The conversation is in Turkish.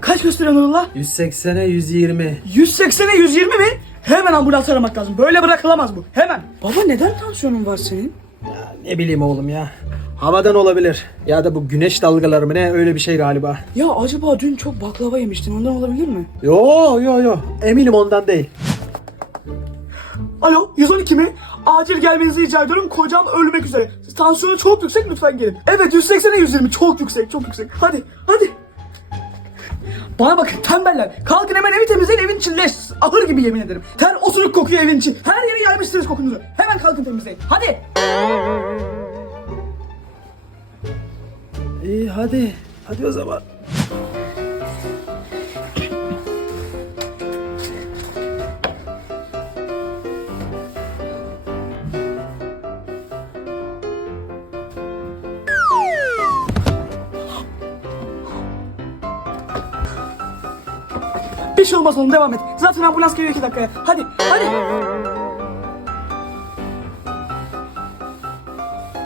Kaç gösteriyor Nurullah? 180'e 120. 180'e 120 mi? Hemen ambulans aramak lazım. Böyle bırakılamaz bu. Hemen. Baba neden tansiyonun var senin? Ya ne bileyim oğlum ya. Havadan olabilir. Ya da bu güneş dalgaları mı ne öyle bir şey galiba. Ya acaba dün çok baklava yemiştin ondan olabilir mi? Yo yo yo. Eminim ondan değil. Alo 112 mi? Acil gelmenizi rica ediyorum. Kocam ölmek üzere. Tansiyonu çok yüksek lütfen gelin. Evet 180'e 120 çok yüksek çok yüksek. Hadi hadi. Bana bakın tembeller. Kalkın hemen evi temizleyin evin içi leş. Ahır gibi yemin ederim. Ter osuruk kokuyor evin içi. Her yere yaymışsınız kokunuzu. Hemen kalkın temizleyin. Hadi. İyi hadi. Hadi o zaman. Bir şey olmaz oğlum devam et. Zaten ambulans geliyor iki dakikaya. Hadi hadi.